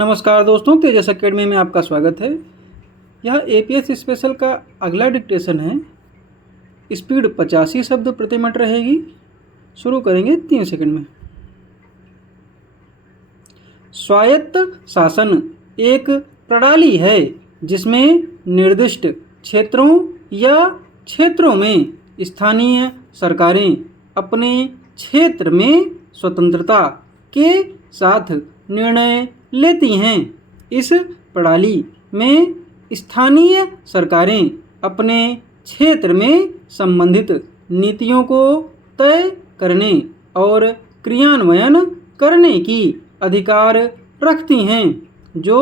नमस्कार दोस्तों, तेजस अकेडमी में आपका स्वागत है। यह एपीएस स्पेशल का अगला डिक्टेशन है। स्पीड 85 शब्द प्रति मिनट रहेगी। शुरू करेंगे 3 सेकंड में। स्वायत्त शासन एक प्रणाली है जिसमें निर्दिष्ट क्षेत्रों या क्षेत्रों में स्थानीय सरकारें अपने क्षेत्र में स्वतंत्रता के साथ निर्णय लेती हैं। इस प्रणाली में स्थानीय सरकारें अपने क्षेत्र में संबंधित नीतियों को तय करने और क्रियान्वयन करने की अधिकार रखती हैं, जो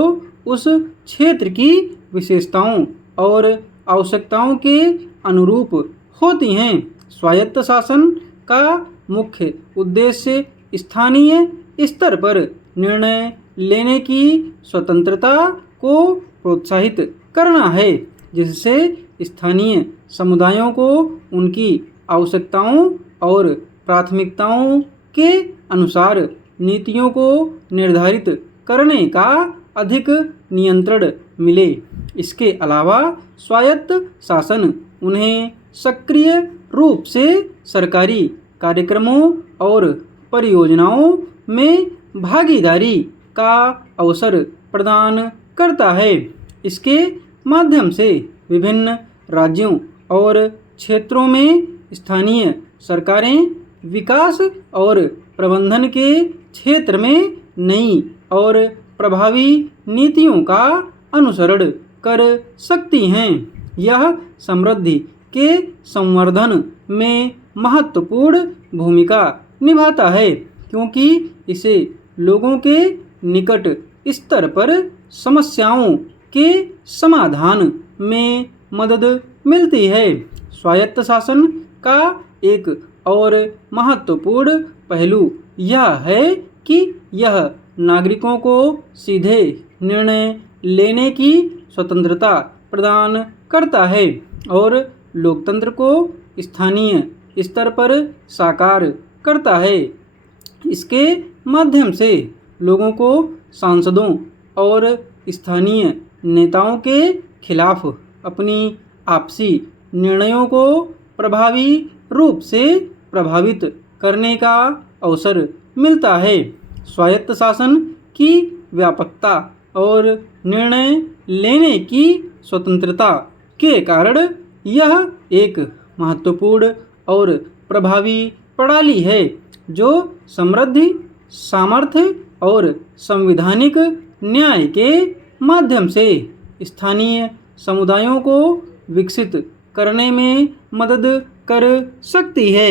उस क्षेत्र की विशेषताओं और आवश्यकताओं के अनुरूप होती हैं। स्वायत्त शासन का मुख्य उद्देश्य स्थानीय स्तर पर निर्णय लेने की स्वतंत्रता को प्रोत्साहित करना है, जिससे स्थानीय समुदायों को उनकी आवश्यकताओं और प्राथमिकताओं के अनुसार नीतियों को निर्धारित करने का अधिक नियंत्रण मिले। इसके अलावा स्वायत्त शासन उन्हें सक्रिय रूप से सरकारी कार्यक्रमों और परियोजनाओं में भागीदारी का अवसर प्रदान करता है। इसके माध्यम से विभिन्न राज्यों और क्षेत्रों में स्थानीय सरकारें विकास और प्रबंधन के क्षेत्र में नई और प्रभावी नीतियों का अनुसरण कर सकती हैं। यह समृद्धि के संवर्धन में महत्वपूर्ण भूमिका निभाता है, क्योंकि इसे लोगों के निकट स्तर पर समस्याओं के समाधान में मदद मिलती है। स्वायत्त शासन का एक और महत्वपूर्ण पहलू यह है कि यह नागरिकों को सीधे निर्णय लेने की स्वतंत्रता प्रदान करता है और लोकतंत्र को स्थानीय स्तर पर साकार करता है। इसके माध्यम से लोगों को सांसदों और स्थानीय नेताओं के खिलाफ अपनी आपसी निर्णयों को प्रभावी रूप से प्रभावित करने का अवसर मिलता है। स्वायत्त शासन की व्यापकता और निर्णय लेने की स्वतंत्रता के कारण यह एक महत्वपूर्ण और प्रभावी प्रणाली है, जो समृद्धि, सामर्थ्य और संवैधानिक न्याय के माध्यम से स्थानीय समुदायों को विकसित करने में मदद कर सकती है।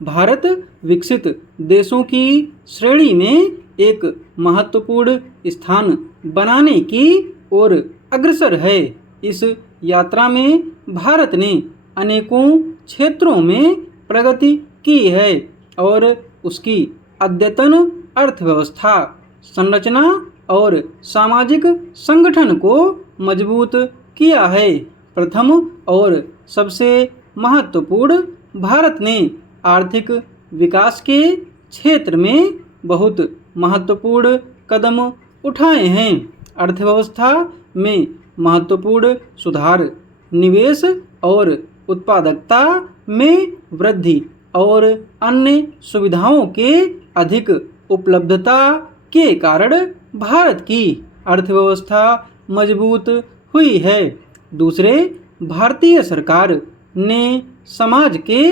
भारत विकसित देशों की श्रेणी में एक महत्वपूर्ण स्थान बनाने की ओर अग्रसर है। इस यात्रा में भारत ने अनेकों क्षेत्रों में प्रगति की है और उसकी अद्यतन अर्थव्यवस्था, संरचना और सामाजिक संगठन को मजबूत किया है। प्रथम और सबसे महत्वपूर्ण, भारत ने आर्थिक विकास के क्षेत्र में बहुत महत्वपूर्ण कदम उठाए हैं। अर्थव्यवस्था में महत्वपूर्ण सुधार, निवेश और उत्पादकता में वृद्धि और अन्य सुविधाओं के अधिक उपलब्धता के कारण भारत की अर्थव्यवस्था मजबूत हुई है। दूसरे, भारतीय सरकार ने समाज के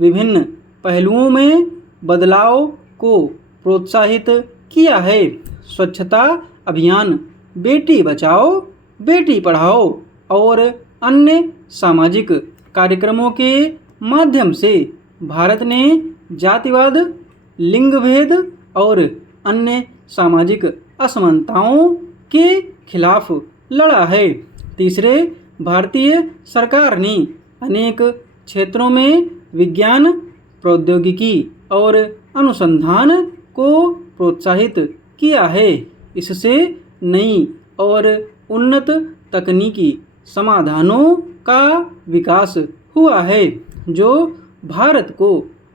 विभिन्न पहलुओं में बदलाव को प्रोत्साहित किया है। स्वच्छता अभियान, बेटी बचाओ बेटी पढ़ाओ और अन्य सामाजिक कार्यक्रमों के माध्यम से भारत ने जातिवाद, लिंग भेद और अन्य सामाजिक असमानताओं के खिलाफ लड़ा है। तीसरे, भारतीय सरकार ने अनेक क्षेत्रों में विज्ञान, प्रौद्योगिकी और अनुसंधान को प्रोत्साहित किया है। इससे नई और उन्नत तकनीकी समाधानों का विकास हुआ है, जो भारत को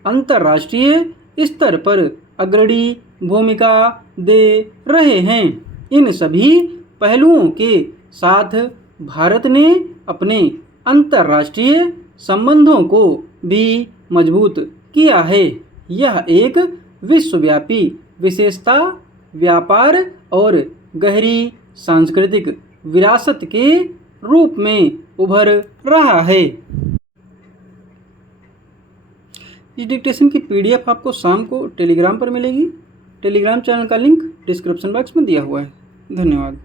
अंतर्राष्ट्रीय स्तर पर अग्रणी भूमिका दे रहे हैं। इन सभी पहलुओं के साथ भारत ने अपने अंतर्राष्ट्रीय संबंधों को भी मजबूत किया है। यह एक विश्वव्यापी विशेषता, व्यापार और गहरी सांस्कृतिक विरासत के रूप में उभर रहा है। इस डिक्टेशन की PDF आपको शाम को टेलीग्राम पर मिलेगी। टेलीग्राम चैनल का लिंक डिस्क्रिप्शन बॉक्स में दिया हुआ है। धन्यवाद।